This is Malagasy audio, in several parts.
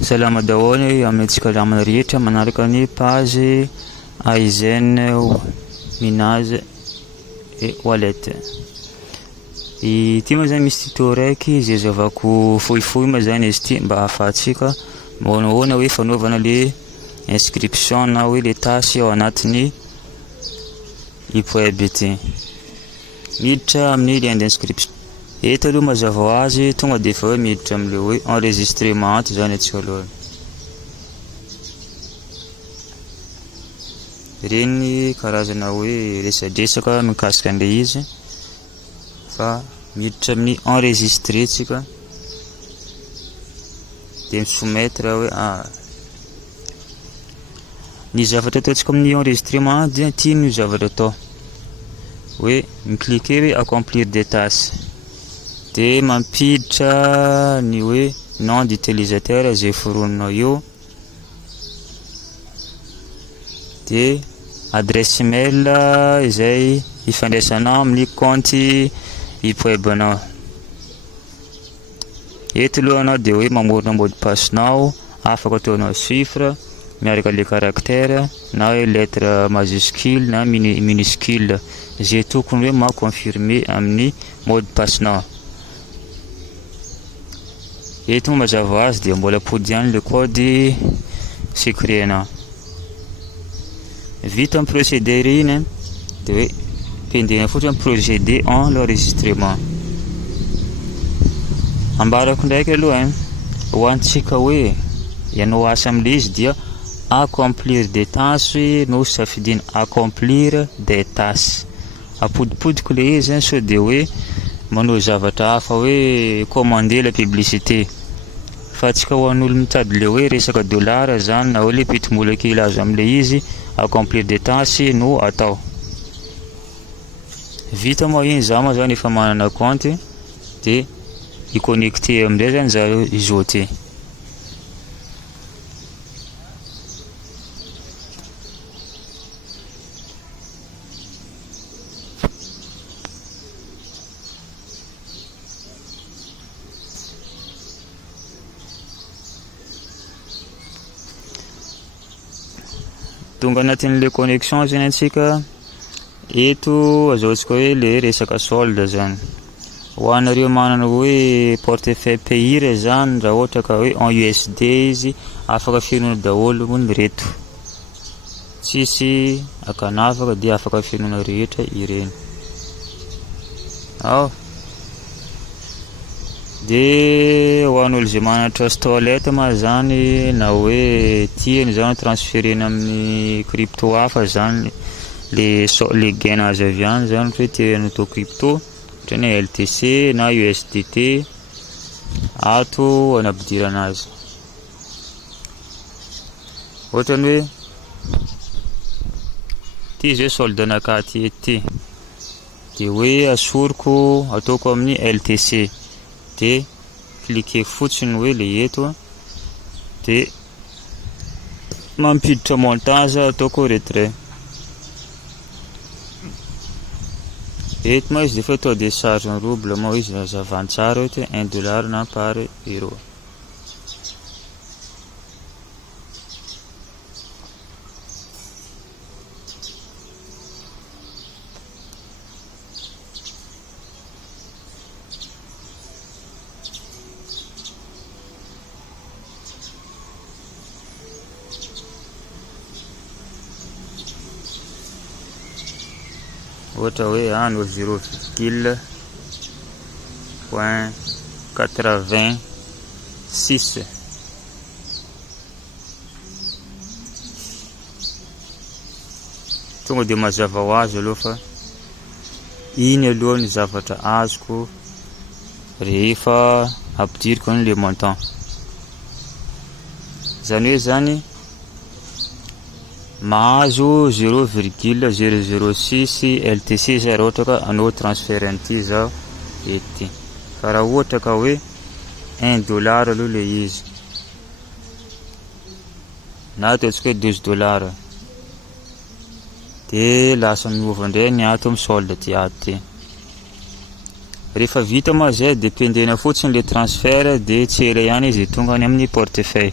Salama daholo amintsika lamina rehetra manaraka ny page Aizen Minage et Wallet. Ity moa zany misy tuto raiky izay zavako fohifohy moa zany izy ity mba ahafahantsika monahoana hoe fanaovana le inscription na hoe le tasy ao anatin'ny web ity. Miditra amin'ny lien d'inscription. Eto aloha mazava ho azy tonga dia efa hoe miditra amin'le hoe enregistrement zany atsika aloha. Ireny karazana hoe resadresaka mikasika an'le izy fa miditra amin'ny enregistrer tsika dia misoumettre hoe ny zavatra ataontsika amin'ny enregistrement dia ity ny zavatra atao hoe mi-cliquer hoe accomplir des tâches dia mampiditra ny hoe nom d'utilisateur izay foronina eo dia adresse email izay ifandraisanao amin'ny compte web-nao. Eto aloha anao dia hoe mamorona mot de passe-nao, afaka ataonao chiffre miaraka le caractère na hoe lettre majuscule na minuscule izay tokony hoe ma-confirmer amin'ny mot de passe-nao. Eto moa mazava ho azy dia mbola pody ihany le code secret-nao. Vita amin'ny procédure iny dia hoe pendena fotsiny procéder en l'enregistrement. Ambarako ndraiky aloha ho antsika hoe ianao asa amin'le izy dia accomplir des tâches no safidina accomplir des tâches. Apodipodiko le izy sao dia hoe manao zavatra hafa hoe commander la publicité. Fa antsika ho an'olo mitady le hoe resaka dollara zany na hoe le pitimbola kely azo amin'le izy accomplir des tâches no atao. Vita moa iny za moa zany efa manana compte dia i-connecter amin'izay zany zareo izy ty. Tonga anatin'le connexion zany antsika eto azahoantsika hoe le resaka solde zany. Ho anareo manana hoe portefeuille payir zany raha ohatra ka hoe en USD izy afaka fihainoana daholo ny reto. Tsisy akanavaka dia afaka fihainoana rehetra ireny. Dia ho an'olo izay manana trust wallet ma zany na hoe tiany zany transférena amin'ny crypto hafa zany le gain azo avy any zany hoe tiany atao crypto ohatra ny LTC na USDT ato anapidirana azy. Ohatra ny hoe ty zao solde anakaty ety dia hoe asoriko ataoko amin'ny LTC dia cliquer fotsiny hoe le eto dia mampiditra montage ataoko retrait. Eto moa izy dia fa atao décharge en rouble moa izy hazavany tsara hoe $1 na par euro. Ohatra hoe no 0,86 tonga dia mazava ho azy aloha fa iny aloha ny zavatra azoko rehefa ampidiriko le montant. Zany hoe zany mahazo 0,006 LTC za raha ohatra ka anao transfert an'ity zao ety. Fa raha ohatra ka hoe $1 aloha le izy na ataontsika hoe $12 dia lasa miova indray ny ato amin'ny solde ty ato ty. Rehefa vita moa zay dependena fotsiny le transfert dia tsela ihany izy tonga any amin'ny portefeuille.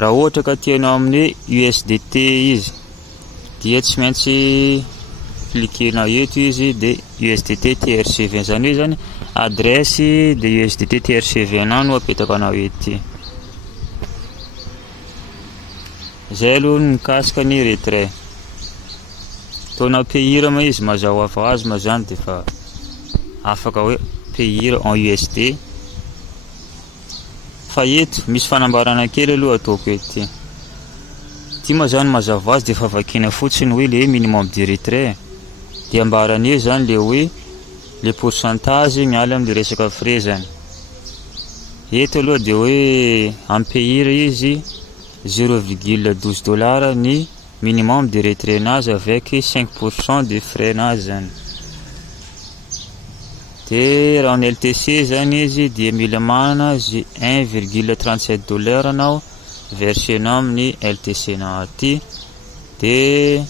raha ohatra ka tianao amin'ny USDT izy dia tsy maintsy cliquenao eto izy dia USDT TRC20 zany hoe zany adresy dia USDT TRC20 no apetakanao ety. Zay aloha ny mikasika ny retrait. Ataonao payir ma izy mazao azy ma zany dia fa afaka hoe payir en USD. Fa eto misy fanambarana kely aloha ataoko ety. Ty ma zany mazava azy dia fa vakiana fotsiny hoe le minimum de retrait. Dia ambarany eo zany le hoe le pourcentage miala amin'ny resaka frais zany. Eto aloha dia hoe amin'ny payir izy 0,12 $ ny minimum de retrait nazy avec 5% de frais nazy zany. Dia raha ny LTC zany izy dia mila manana 1,37 $ anao versenao amin'ny LTC na aty. Dia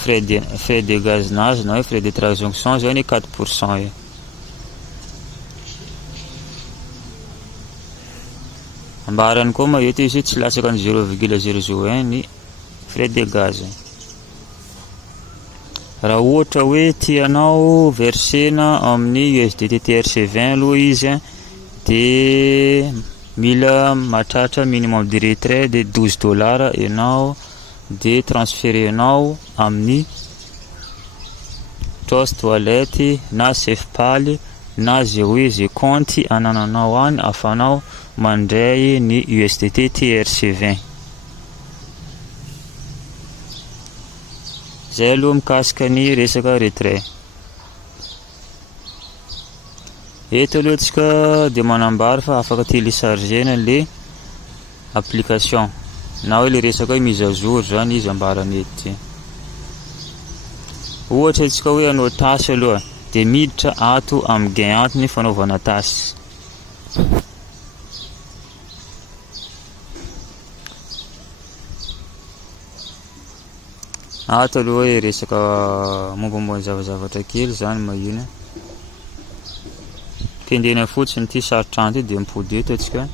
frais de gaz nazy na frais de transaction zany 4% io. Ambarany koa ma eto izy tsy latsaka ny 0,001 ny frais de gaz. Raha ohatra hoe tianao versena amin'ny USDT TRC20 aloha izy dia mila mahatratra minimum de retrait de 12 $ ianao dia transférenao amin'ny Trust Wallet na Safepal na zay hoe zay compte anananao any ahafahanao mandray ny USDT TRC20. Zay aloha mikasika ny resaka retrait. Eto aloha tsika dia manambara fa afaka téléchargena le application na hoe le resaka hoe mise à jour zany izy ambarany ety. Ohatra tsika hoe anao tasy aloha dia miditra ato amin'ny gain antony fanaovana tasy. Ato aloha hoe resaka mombamomba zavazavatra kely zany mahina. Tendena fotsiny ty sarotrano ty dia mipody eto atsika.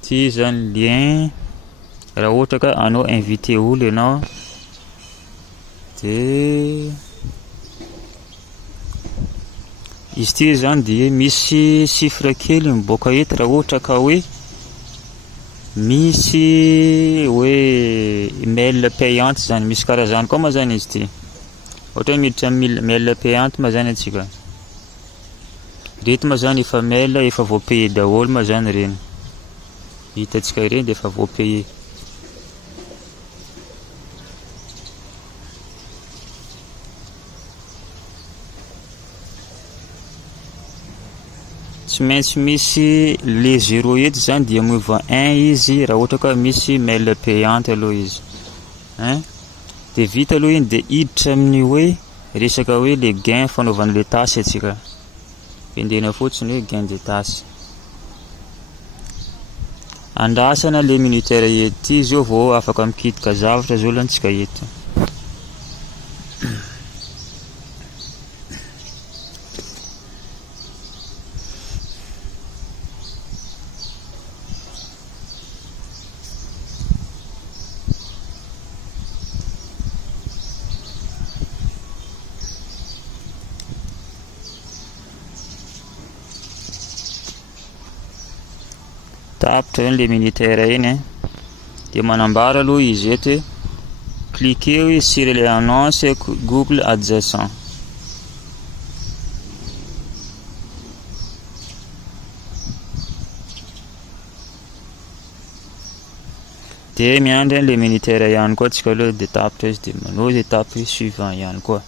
Ty zany lien raha ohatra ka anao invité olo ianao dia izy ty zany dia misy chiffre kely miboaka eto raha ohatra ka hoe misy hoe mail payante zany, misy karaha zany koa ma zany izy ty. Ohatra hoe miditra mail payante ma zany atsika. Reto ma zany efa mail efa voapaye daholo ma zany reny. Hitantsika ireny dia efa voapaye. Tsy maintsy misy les 0 eto zany dia miova 1 izy raha ohatra ka misy mail payante aloha izy. Dia vita aloha iny dia hiditra amin'ny hoe resaka hoe le gain fanaovana le tasy atsika. Pendena fotsiny hoe gain de tasy. Andrasana le minutaire ety izy io vao afaka mikitika zavatra zao lantsika eto. Tapitra iny le minutaire iny dia manambara aloha izy eto hoe cliquez sur les annonces Google adjacent. Dia miandry le minutaire ihany koa tsika aloha dia tapitra izy dia manao étape suivant ihany koa.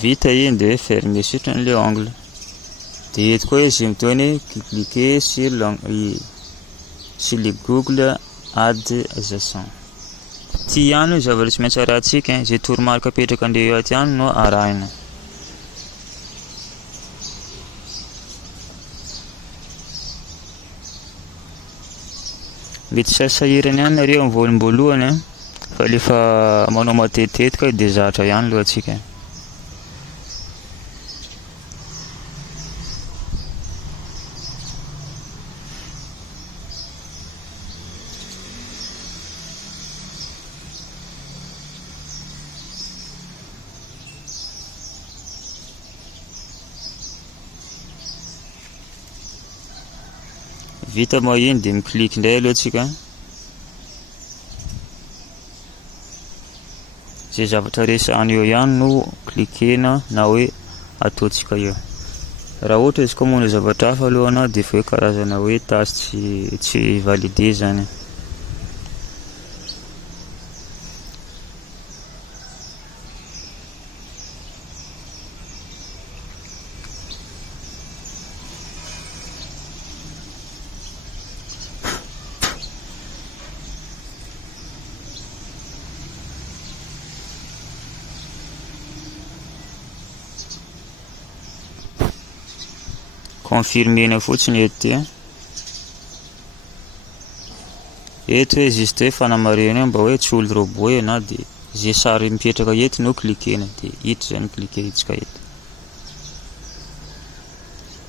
Vita iny dia fermer sitrany le ongle. Dia eto koa izy mitony cliquer sur le Google adjacent. Ty ihany ny zavatra tsy maintsy arahantsika, zay toromarika apetraka andeha eo aty ihany no arahina. mety sasahirana ihany nareo amin'ny voalohany fa rehefa manao matetitetika dia zatra ihany aloha antsika. Vita mahiny dia mikliky indray aloha antsika. Zay zavatra resahana eo ihany no klikena na hoe ataontsika eo. Raha ohatra izy koa moa zavatra hafa aloha dia efa hoe karazana hoe tasy tsy validé zany. Confirmena fotsiny eto ty. Eto hoe juste hoe fanamarihana mba hoe tsy olo robot io na dia zay sary mipetraka eto no klikena dia hita zany klikentsika eto.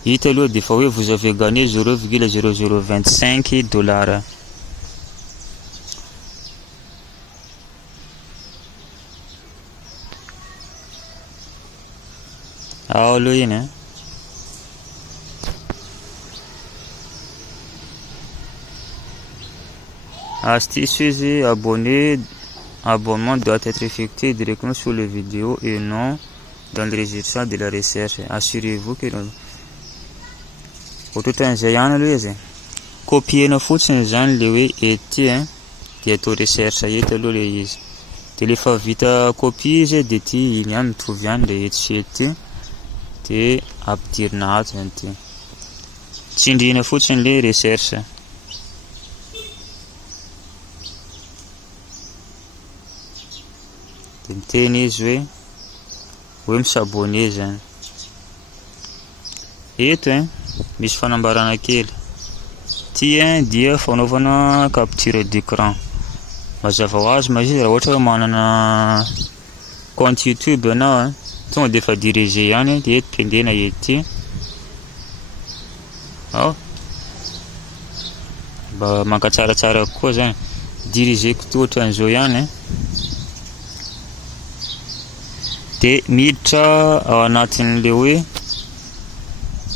Hita aloha dia fa hoe vous avez gagné 0,0025 $. Ao aloha iny astuce izy abonnement doit être effectué directement sur les vidéos et non dans le résultat de la recherche. Assurez-vous que ohatrohatr'izay ihany aloha izy copiena fotsiny zany le hoe ety dia atao recherche eto aloha le izy dia rehefa vita copie izy dia ty iny ihany mitovy ihany le eto sy ety dia ampidirina ato zany ty, tsindriana fotsiny le recherche. Dia miteny izy hoe misabone zany. Eto misy fanambarana kely. Ty dia fanaovana capture d'écran. Mazava ho azy ma izy raha ohatra hoe manana compte YouTube ianao tonga dia efa dirigé ihany dia eto pendena ety. Mba mankatsaratsara kokoa zany dirigé koa ohatran'izao ihany dia miditra ao anatin'le hoe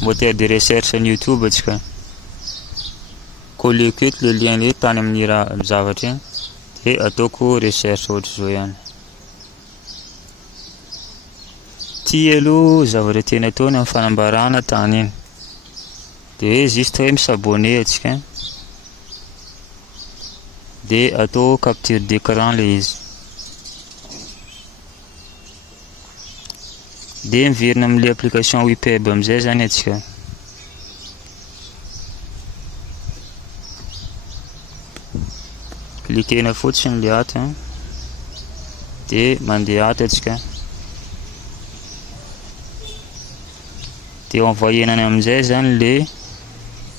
moteur de recherche ny YouTube atsika. Colleko eto le lien le tany amin'ny raha zavatra iny dia ataoko recherche ohatr'izao ihany. Ty aloha zavatra tena ataony amin'ny fanambarana tany iny dia juste hoe misabone atsika dia atao capture d'écran le izy dia miverina amin'le application webpub amin'izay zany atsika. Klikena fotsiny le ato dia mandeha ato atsika dia envoyenany amin'izay zany le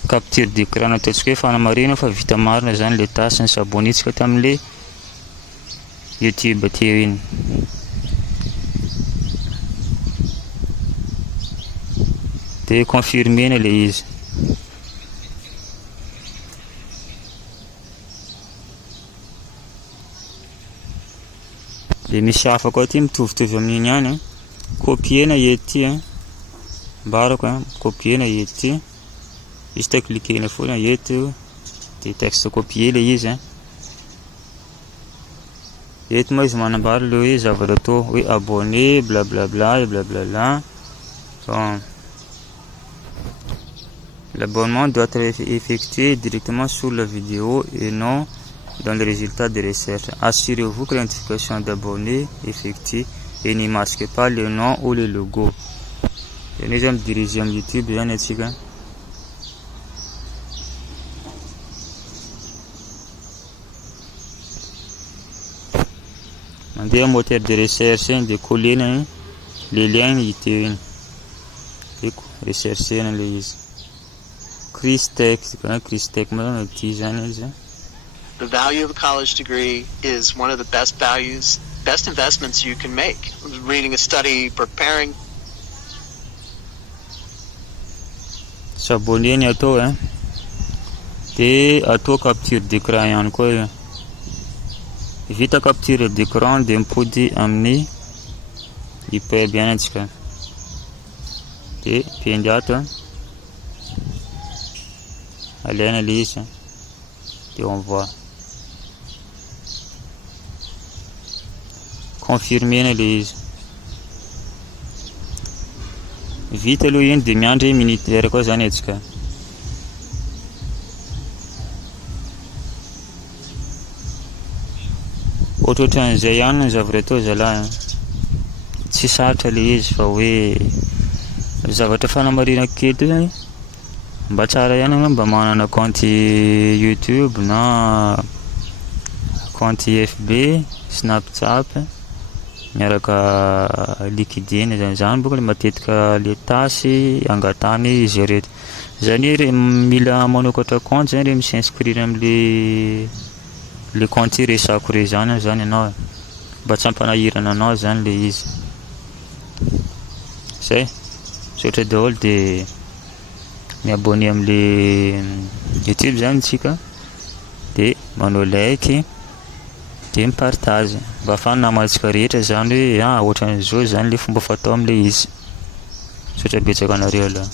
capture d'écran ataontsika hoe fanamarihana fa vita marina zany le tasy ny sabonitsika tamin'le YouTube teo iny. Dia confirmena le izy. Dia misy hafa koa ty mitovitovy amin'iny ihany copiena ety mbarako copiena ety juste klikena foana eto dia texte copier le izy eto moa izy manambara le hoe zavatra atao hoe abonné blablabla et blablabla. Bon, l'abonnement doit être effectué directement sur la vidéo et non dans le résultat de recherche. Assurez-vous que l'identification d'abonnés effectuée et ne masque pas le nom ou le logo. Et nous sommes dirigés à YouTube et en éthique. Mandeha moteur de recherche de coller les liens iteo recherche le izy Cristech kana Cristech mana ty zany izy The value of a college degree is one of the best investments you can make. I was reading a study preparing. Saboneny atao dia atao capture d'écran ihany koa. Vita capture d'écran dia mipody amin'ny IPEB ihany antsika. Dia pendy ato alaina ilay izy dia envoie. Confirmena ilay izy. Vita aloha iny dia miandry minutaire koa zany antsika. Ohatrohatran'izay ihany ny zavatra atao zalahy. Tsy sarotra ilay izy fa hoe zavatra fanamarina kely toy zany. Mba tsara ihany anao mba manana compte YouTube na compte FB, Snapchat miaraka LinkedIn zany boka matetika le tasy angatany izy rehetra. Zany hoe mila manokatra compte zany re misinscrire amin'le le compte resako re zany ianao mba tsy ampanahirana anao zany le izy. Zay sotra daholo dia miabonné amin'le YouTube zany tsika dia manao like dia mipartage mba ahafahana namantsika rehetra zany hoe ohatran'izao zany le fomba fatao amin'le izy. Sotra betsaka anareo aloha.